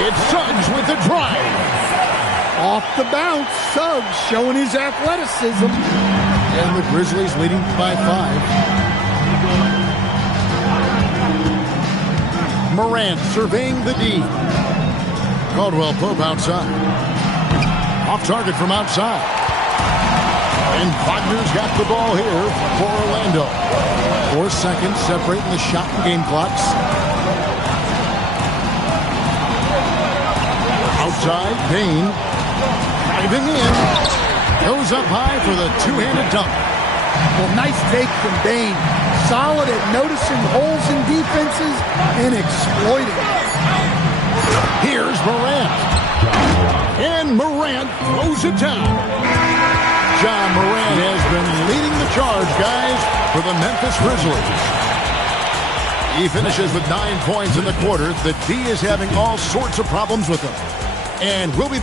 It's Suggs with the drive. Off the bounce, Suggs showing his athleticism. And the Grizzlies leading by 5. Morant surveying the D. Caldwell Pope outside. Off target from outside. And Wagner's got the ball here for Orlando. 4 seconds separating the shot and game clocks. Outside, Dane. Diving in. Goes up high for the two-handed dunk. Well, nice take from Dane. Solid at noticing holes in defenses and exploiting. Here's Morant. And Morant throws it down. John Morant has been leading the charge, guys, for the Memphis Grizzlies. He finishes with 9 points in the quarter. The D is having all sorts of problems with him. And we'll be...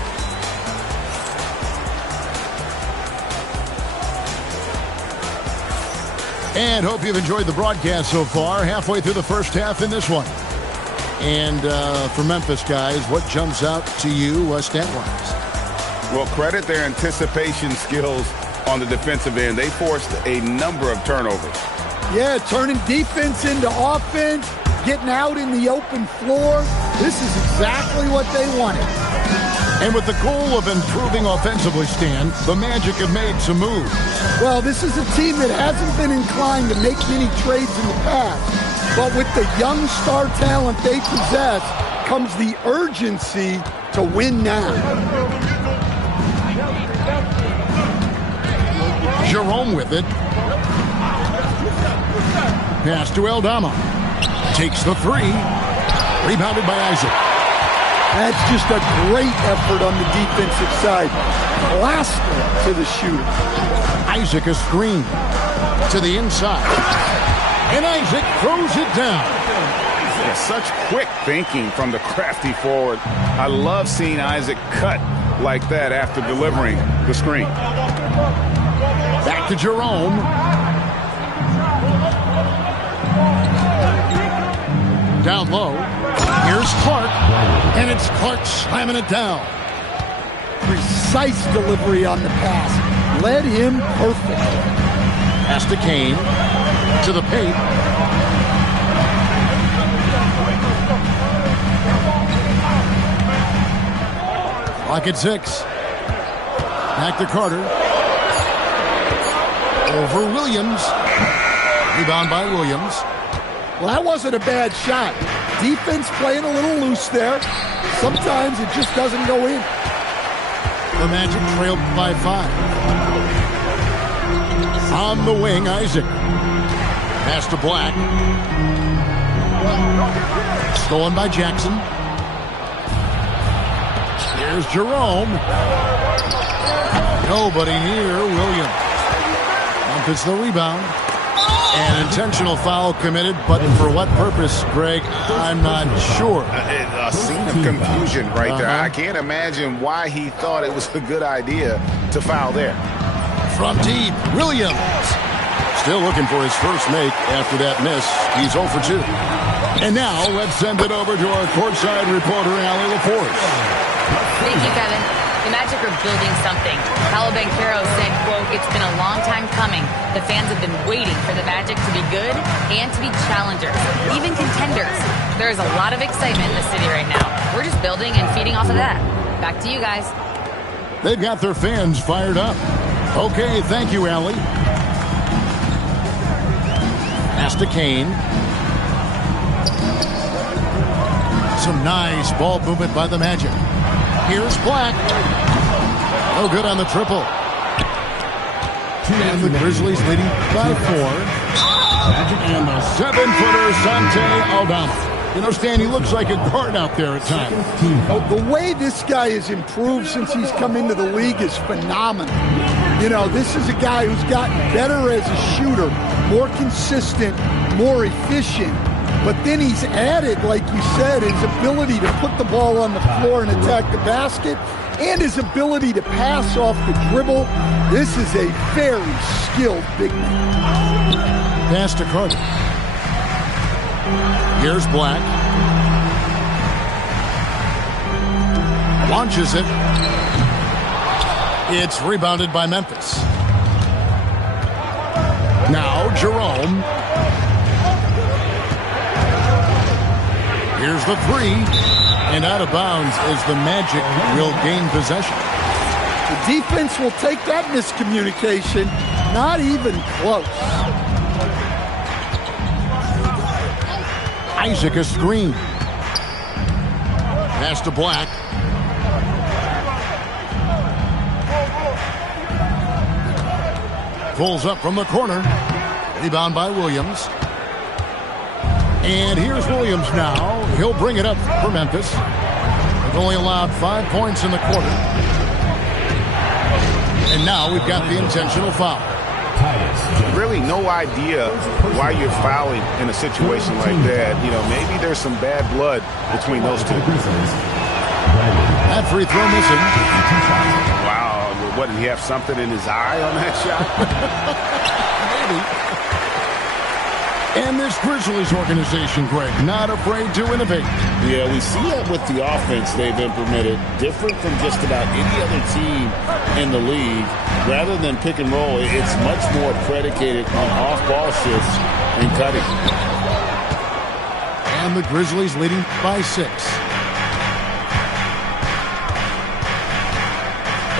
And hope you've enjoyed the broadcast so far. Halfway through the first half in this one. And for Memphis, guys, what jumps out to you stat-wise? Well, credit their anticipation skills on the defensive end. They forced a number of turnovers. Yeah, turning defense into offense, getting out in the open floor. This is exactly what they wanted. And with the goal of improving offensively, Stan, the Magic have made some moves. Well, this is a team that hasn't been inclined to make many trades in the past. But with the young star talent they possess comes the urgency to win now. Jerome with it. Pass to Aldama. Takes the 3. Rebounded by Isaac. That's just a great effort on the defensive side. Blasted to the shooter. Isaac a screen to the inside. And Isaac throws it down. Yeah, such quick thinking from the crafty forward. I love seeing Isaac cut like that after delivering the screen. Back to Jerome. Down low. Here's Clark. And it's Clark slamming it down. Precise delivery on the pass. Led him perfect. Pass to Kane. To the paint. Clock at 6. Back to Carter. Over Williams. Rebound by Williams. Well, that wasn't a bad shot. Defense playing a little loose there. Sometimes it just doesn't go in. The Magic trailed by 5. On the wing, Isaac. Pass to Black. Stolen by Jackson. Here's Jerome. Nobody near Williams. Memphis the rebound. An intentional foul committed, but for what purpose, Greg, I'm not sure. A scene of confusion right there. I can't imagine why he thought it was a good idea to foul there. From deep, Williams. Still looking for his first make after that miss. He's 0 for 2. And now let's send it over to our courtside reporter, Allie LaForce. Thank you, Kevin. The Magic are building something. Paolo Banchero said, quote, "It's been a long time coming. The fans have been waiting for the Magic to be good and to be challengers, even contenders. There is a lot of excitement in the city right now. We're just building and feeding off of that. Back to you guys." They've got their fans fired up. Okay, thank you, Allie. Pass to Kane. Some nice ball movement by the Magic. Here's Black. No good on the triple. And the Grizzlies leading by 4. And the 7-footer, Santi Aldama. You know, Stan, he looks like a guard out there at times. Oh, the way this guy has improved since he's come into the league is phenomenal. You know, this is a guy who's gotten better as a shooter, more consistent, more efficient. But then he's added, like you said, his ability to put the ball on the floor and attack the basket, and his ability to pass off the dribble. This is a very skilled big man. Pass to Carter. Here's Black. Launches it. It's rebounded by Memphis. Now Jerome. Here's the three. And out of bounds as the Magic will gain possession. The defense will take that miscommunication. Not even close. Isaac a screen. Pass to Black. Pulls up from the corner. Rebound by Williams. And here's Williams now. He'll bring it up for Memphis. They've only allowed 5 points in the quarter. And now we've got the intentional foul. Really no idea why you're fouling in a situation like that. You know, maybe there's some bad blood between those two. That free throw missing. Wow. What, did he have something in his eye on that shot? Maybe. And this Grizzlies organization, Greg, not afraid to innovate. Yeah, we see that with the offense they've implemented, different from just about any other team in the league. Rather than pick and roll, it's much more predicated on off-ball shifts and cutting. And the Grizzlies leading by 6.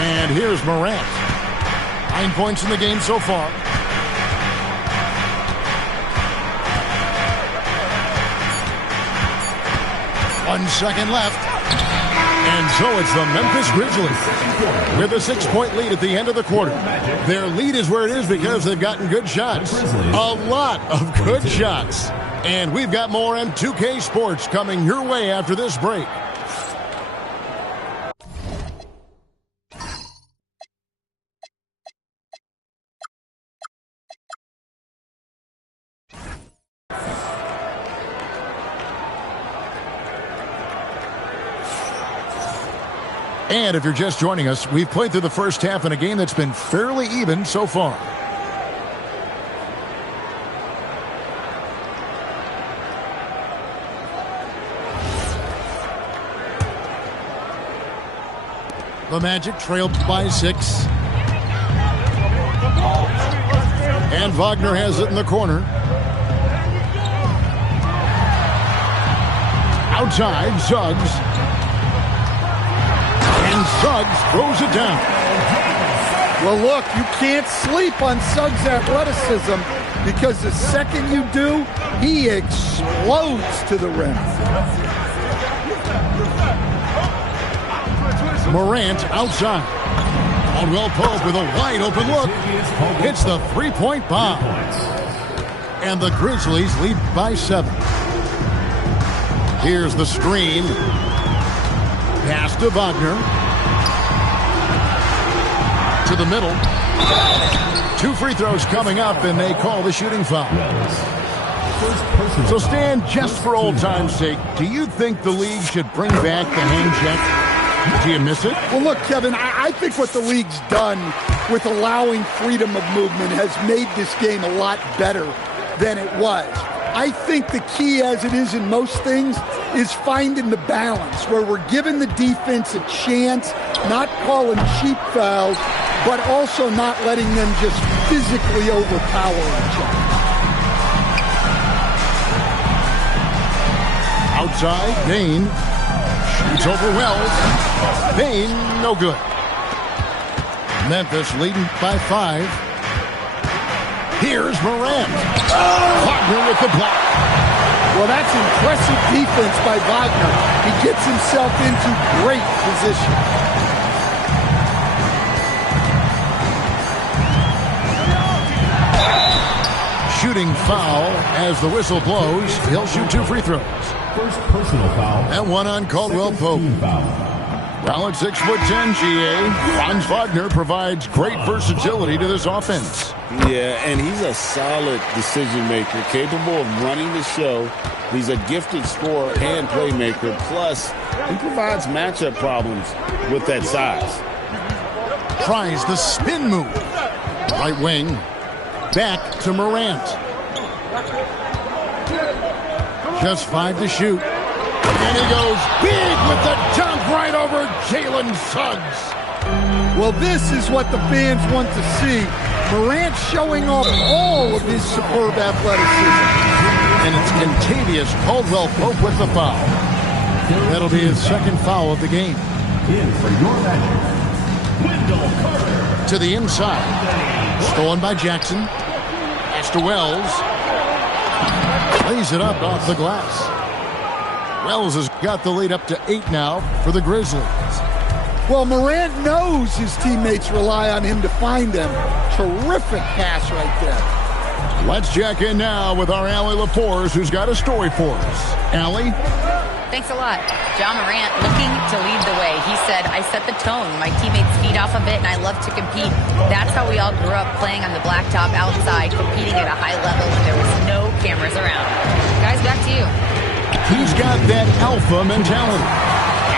And here's Morant. 9 points in the game so far. One second left. And so it's the Memphis Grizzlies with a 6-point lead at the end of the quarter. Their lead is where it is because they've gotten good shots. A lot of good shots. And we've got more M2K Sports coming your way after this break. And if you're just joining us, we've played through the first half in a game that's been fairly even so far. The Magic trailed by 6. And Wagner has it in the corner. Outside, Suggs. And Suggs throws it down. Well, look, you can't sleep on Suggs' athleticism because the second you do, he explodes to the rim. Morant outside. Caldwell Pope with a wide open look. Hits the three-point bomb. And the Grizzlies lead by 7. Here's the screen. Pass to Wagner. To the middle. 2 free throws coming up, and they call the shooting foul. So, Stan, just for old time's sake, do you think the league should bring back the hand check? Do you miss it? Well, look, Kevin, I think what the league's done with allowing freedom of movement has made this game a lot better than it was. I think the key, as it is in most things, is finding the balance where we're giving the defense a chance, not calling cheap fouls, but also not letting them just physically overpower each other. Outside, Dane shoots over Wells. Dane, no good. Memphis leading by 5. Here's Morant. Wagner with the block. Well, that's impressive defense by Wagner. He gets himself into great position. Shooting foul as the whistle blows. He'll shoot 2 free throws. First personal foul. And 1 on Caldwell Pope. Well, at 6'10", GA, Franz Wagner provides great versatility to this offense. Yeah, and he's a solid decision maker, capable of running the show. He's a gifted scorer and playmaker. Plus, he provides matchup problems with that size. Tries the spin move. Right wing. Back to Morant. Just 5 to shoot. And he goes big with the dunk right over Jalen Suggs. Well, this is what the fans want to see. Morant showing off all of his superb athleticism. And it's Contavious Caldwell-Pope with the foul. That'll be his second foul of the game. In for your Magic, Wendell Carter. To the inside. Stolen by Jackson. Pass to Wells. Lays it up off the glass. Wells has got the lead up to 8 now for the Grizzlies. Well, Morant knows his teammates rely on him to find them. Terrific pass right there. Let's check in now with our Allie LaForce, who's got a story for us. Allie? Thanks a lot. John Morant looking to lead the way. He said, I set the tone. My teammates feed off of it, and I love to compete. That's how we all grew up, playing on the blacktop outside, competing at a high level when there was no cameras around. Guys, back to you. He's got that alpha mentality.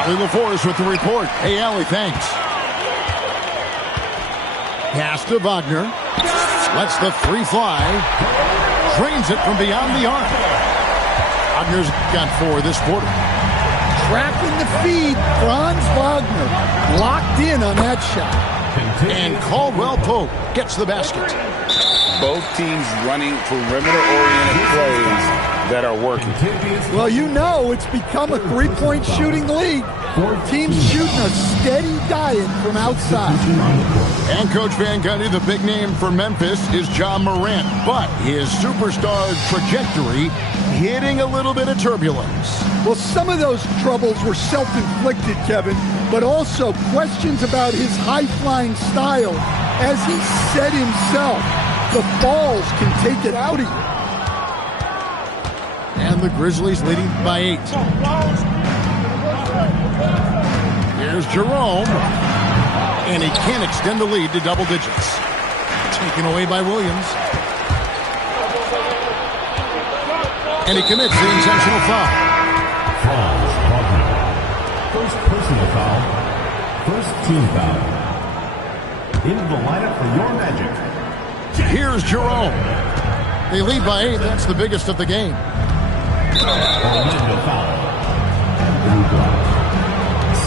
Allie LaForce with the report. Hey, Allie, thanks. Pass to Wagner. Lets the three fly. Drains it from beyond the arc. Wagner's got 4 this quarter. Tracking the feed, Franz Wagner. Locked in on that shot. And Caldwell-Pope gets the basket. Both teams running perimeter-oriented plays that are working. Well, you know it's become a three-point shooting league. Teams shooting a steady diet from outside. And Coach Van Gundy, the big name for Memphis is John Morant, but his superstar trajectory hitting a little bit of turbulence. Well, some of those troubles were self-inflicted, Kevin, but also questions about his high-flying style. As he said himself, the falls can take it out of you. And the Grizzlies leading by 8. Here's Jerome. And he can't extend the lead to double digits. Taken away by Williams. And he commits the intentional foul. First personal foul. First team foul. Into the lineup for your Magic. Here's Jerome. They lead by 8. That's the biggest of the game. Orlando foul.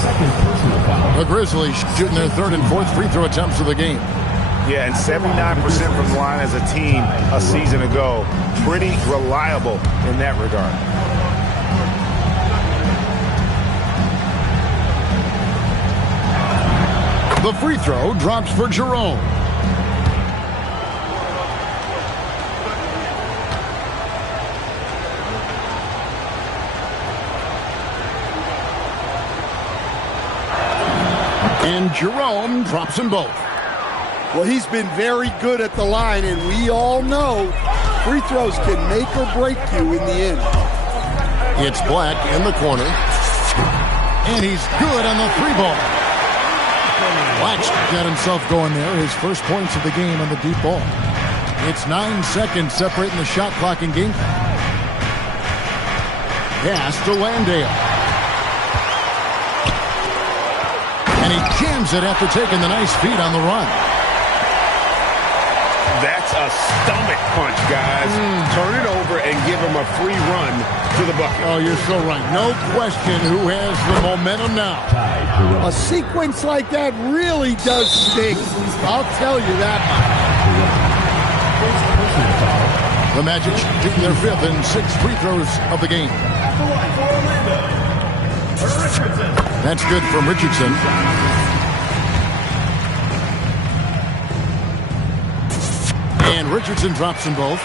Second personal foul. The Grizzlies shooting their 3rd and 4th free throw attempts of the game. Yeah, and 79% from the line as a team a season ago. Pretty reliable in that regard. The free throw drops for Jerome. And Jerome drops them both. Well, he's been very good at the line, and we all know free throws can make or break you in the end. It's Black in the corner. And he's good on the 3-ball. Black's got himself going there. His first points of the game on the deep ball. It's 9 seconds separating the shot clock and game. Pass to Landale. And he jams it after taking the nice feed on the run. That's a stomach punch, guys. Turn it over and give him a free run to the bucket. Oh, you're so right. No question who has the momentum now. A sequence like that really does sting. I'll tell you that much. The Magic shooting their 5th and 6th free throws of the game. That's good from Richardson. And Richardson drops them both.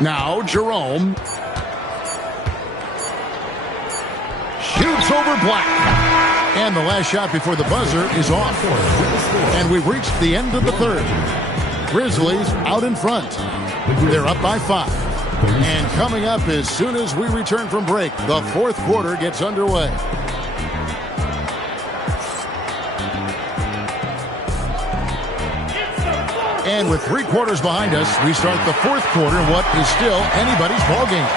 Now Jerome. Shoots over Black. And the last shot before the buzzer is off. And we've reached the end of the 3rd. Grizzlies out in front. They're up by 5. And coming up as soon as we return from break, the 4th quarter gets underway. And with 3 quarters behind us, we start the 4th quarter in what is still anybody's ballgame.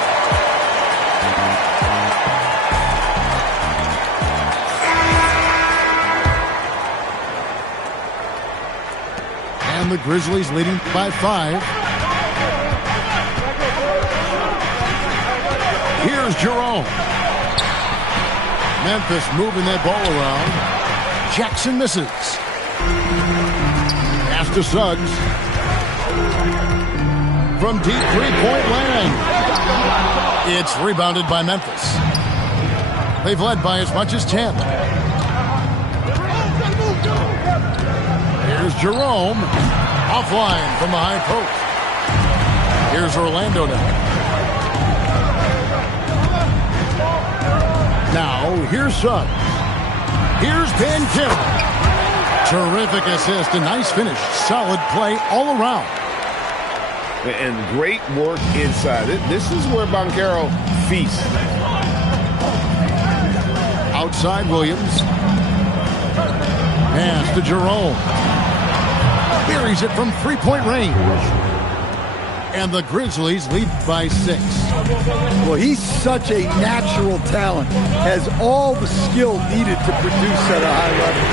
And the Grizzlies leading by 5. Jerome. Memphis moving that ball around. Jackson misses. Pass to Suggs. From deep three-point land. It's rebounded by Memphis. They've led by as much as 10. Here's Jerome. Offline from the high post. Here's Orlando now. Now, here's Suggs. Here's Banchero. Terrific assist, a nice finish. Solid play all around. And great work inside. This is where Banchero feasts. Outside Williams. Pass to Jerome. Buries it from three-point range. And the Grizzlies lead by 6. Well, he's such a natural talent. Has all the skill needed to produce at a high level.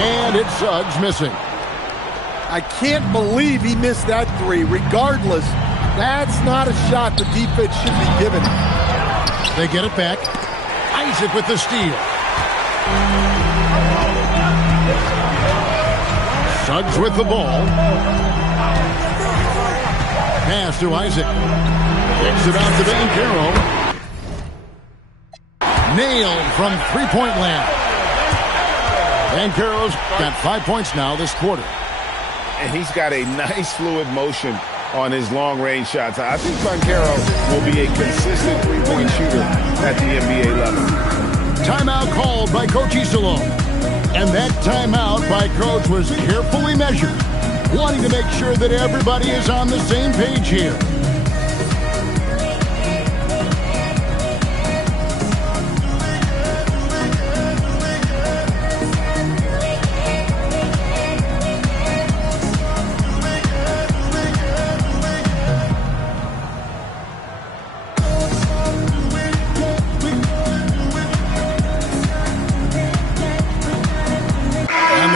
And it's Suggs missing. I can't believe he missed that three. Regardless, that's not a shot the defense should be given. They get it back. Isaac with the steal. Suggs with the ball. Pass to Isaac. Kicks it out to Banchero. Nailed from three-point land. Banchero's got 5 points now this quarter. And he's got a nice fluid motion on his long-range shots. I think Banchero will be a consistent three-point shooter at the NBA level. Timeout called by Coach Iserlohn. And that timeout by Coach was carefully measured, wanting to make sure that everybody is on the same page here.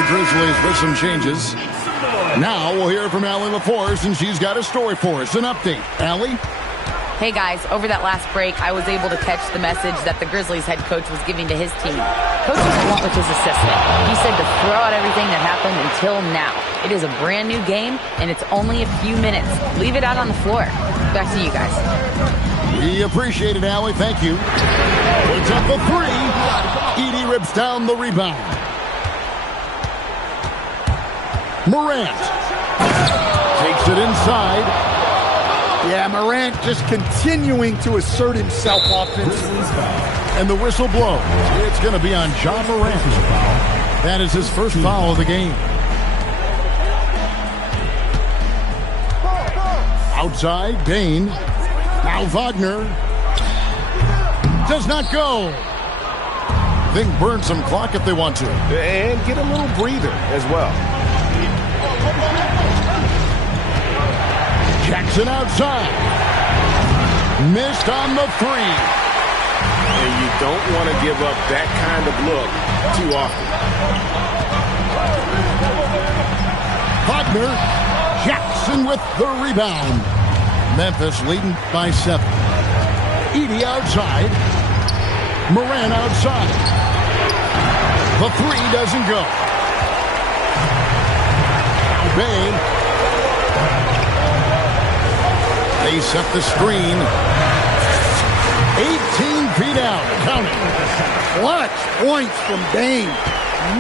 Grizzlies with some changes. Now we'll hear from Allie LaForce, and she's got a story for us. An update. Allie? Hey guys, over that last break, I was able to catch the message that the Grizzlies head coach was giving to his team. Coach was blunt with his assistant. He said to throw out everything that happened until now. It is a brand new game, and it's only a few minutes. Leave it out on the floor. Back to you guys. We appreciate it, Allie. Thank you. Puts up the three. Edey rips down the rebound. Morant takes it inside. Yeah, Morant just continuing to assert himself offensively. And the whistle blows. It's going to be on John Morant. That is his first foul of the game. Outside, Bain. Now Wagner. Does not go. They can burn some clock if they want to. And get a little breather as well. Jackson outside. Missed on the three. And you don't want to give up that kind of look too often. Wagner. Jackson with the rebound. Memphis leading by 7. Edey outside. Morant outside. The three doesn't go. Bay. They set the screen. 18 feet out. Counting. Clutch points from Bain.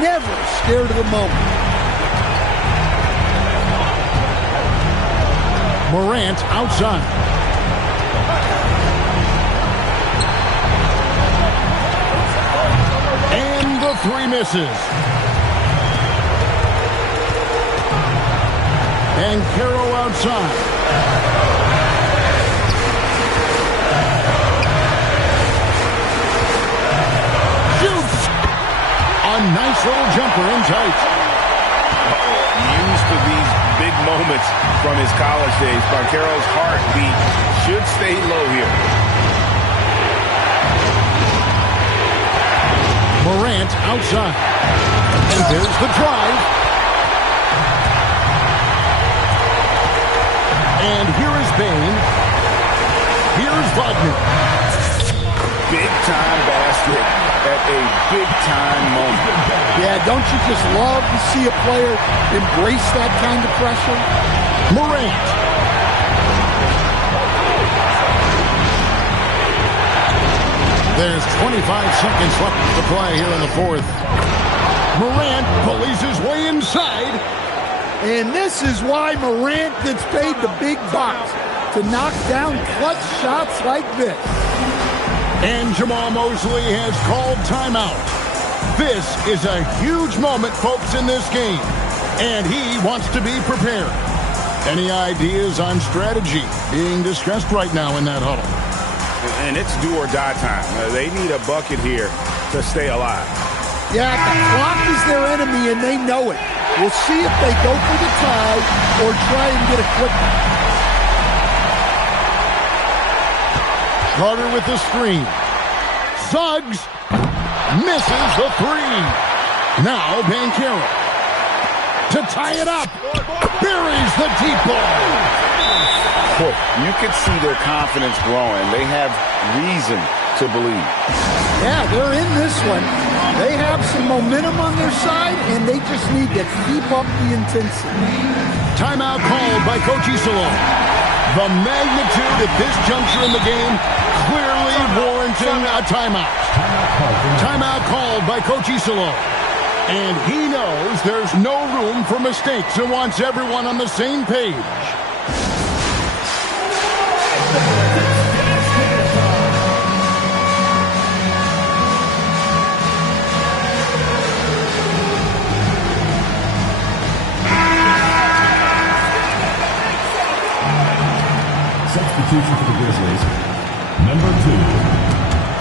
Never scared of the moment. Morant outside. And the three misses. And Banchero outside. Shoots! A nice little jumper in tight. Used to these big moments from his college days. Banchero's heartbeat should stay low here. Morant outside. And there's the drive. And here is Bain. Here's Wagner. big-time basket at a big-time moment. Yeah, don't you just love to see a player embrace that kind of pressure? Morant. There's 25 seconds left to play here in the fourth. Morant bullies his way inside. And this is why Morant gets paid the big bucks, to knock down clutch shots like this. And Jamal Mosley has called timeout. This is a huge moment, folks, in this game. And he wants to be prepared. Any ideas on strategy being discussed right now in that huddle? And it's do or die time. They need a bucket here to stay alive. Yeah, the clock is their enemy, and they know it. We'll see if they go for the tie or try and get a quick one. Carter with the screen. Suggs misses the three. Now Banchero to tie it up. Buries the deep ball. Boy, you can see their confidence growing. They have reason to believe. Yeah, they're in this one. They have some momentum on their side, and they just need to keep up the intensity. Timeout called by Coach Iserlohn. The magnitude at this juncture in the game clearly warranting a timeout. Timeout called by Coach Iserlohn. And he knows there's no room for mistakes and wants everyone on the same page. Substitution for the Grizzlies, number 2.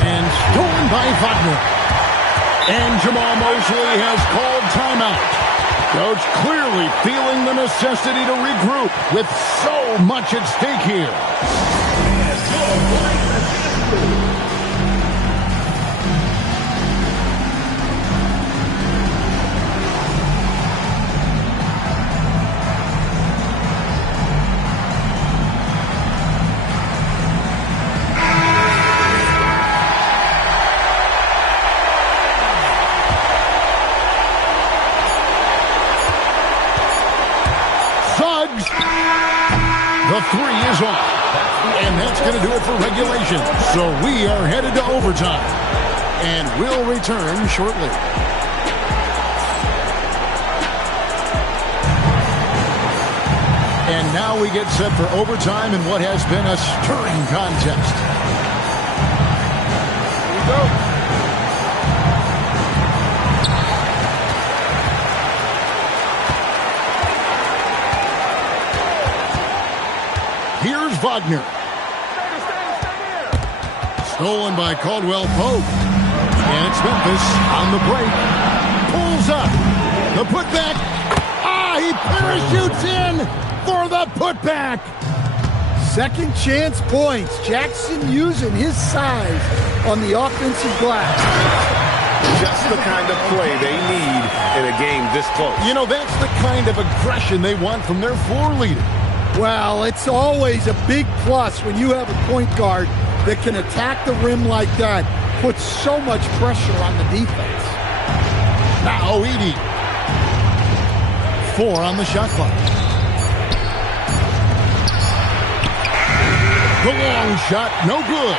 And stolen by Wagner. And Jamal Mosley has called timeout. Coach clearly feeling the necessity to regroup with so much at stake here. The three is off. And that's going to do it for regulation. So we are headed to overtime. And we'll return shortly. And now we get set for overtime in what has been a stirring contest. Here we go. Here's Wagner. Stolen by Caldwell Pope. And it's Memphis on the break. Pulls up. The putback. He parachutes in for the putback. Second chance points. Jackson using his size on the offensive glass. Just the kind of play they need in a game this close. You know, that's the kind of aggression they want from their floor leader. Well, it's always a big plus when you have a point guard that can attack the rim like that. Puts so much pressure on the defense. Now Edey. 4 on the shot clock. The long shot, no good.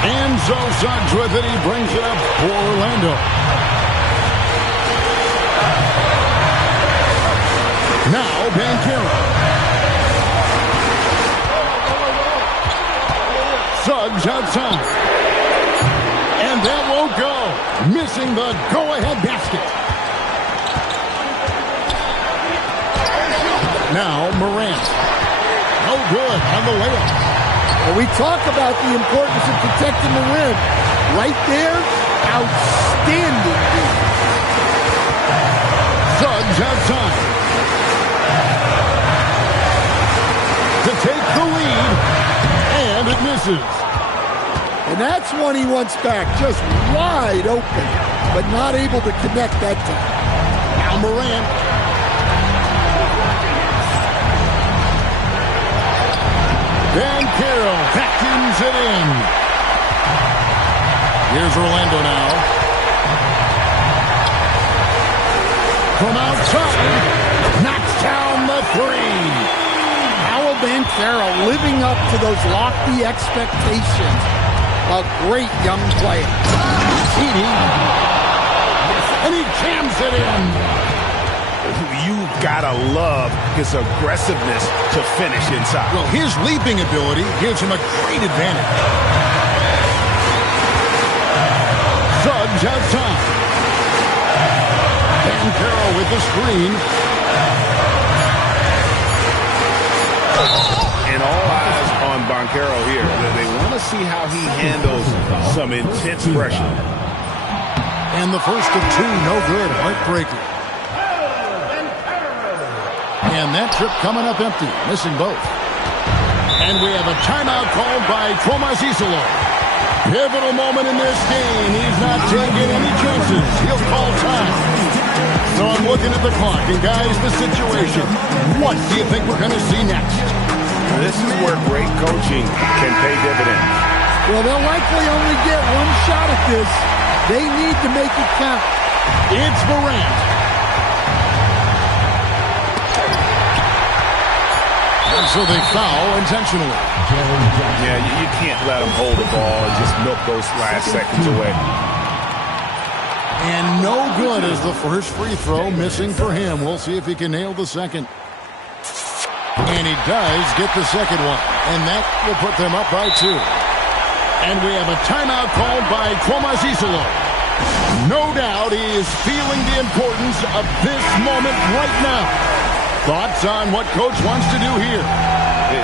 And so Suggs with it. He brings it up for Orlando. Now Banchero. Suggs outside. And that won't go. Missing the go-ahead basket. Now Morant. No good on the layup. Well, we talk about the importance of protecting the rim. Right there, outstanding defense. Suggs outside. To take the lead, and it misses. And that's one he wants back, just wide open, but not able to connect that time. Now Morant. Banchero vacuums it in. Here's Orlando now. From outside, knocks down the three. Banchero living up to those lofty expectations. A great young player. And he jams it in. You gotta love his aggressiveness to finish inside. Well, his leaping ability gives him a great advantage. Suggs has time. Banchero with the screen. And all eyes on Banchero here. They want to see how he handles some intense pressure. And the first of two, no good. Heartbreaker. And that trip coming up empty, missing both. And we have a timeout called by Tomas Isolo. Pivotal moment in this game. He's not taking any chances. He'll call time. So I'm looking at the clock, and guys, the situation. What do you think we're going to see next? This is where great coaching can pay dividends. Well, they'll likely only get one shot at this. They need to make it count. It's Morant. And so they foul intentionally. Yeah, you can't let them hold the ball and just milk those last seconds away. And no good as the first free throw missing for him. We'll see if he can nail the second. And he does get the second one. And that will put them up by 2. And we have a timeout called by Tomas Isolo. No doubt he is feeling the importance of this moment right now. Thoughts on what Coach wants to do here?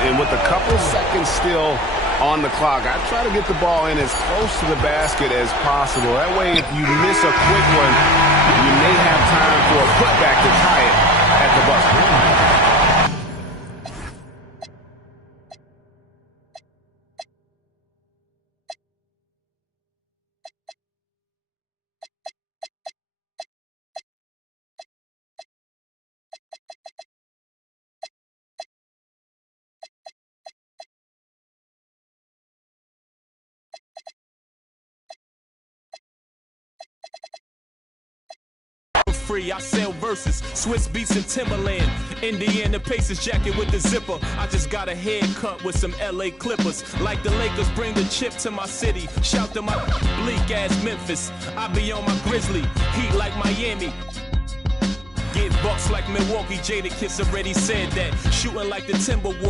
And with a couple seconds still on the clock, I try to get the ball in as close to the basket as possible. That way, if you miss a quick one, you may have time for a putback to tie it at the buzzer. Free, I sell verses, Swiss beats and Timberland, Indiana Pacers jacket with the zipper. I just got a haircut with some LA Clippers. Like the Lakers, bring the chip to my city. Shout to my bleak ass Memphis. I be on my Grizzly, heat like Miami. Get bucks like Milwaukee, Jada Kiss already said that. Shooting like the Timberwolves.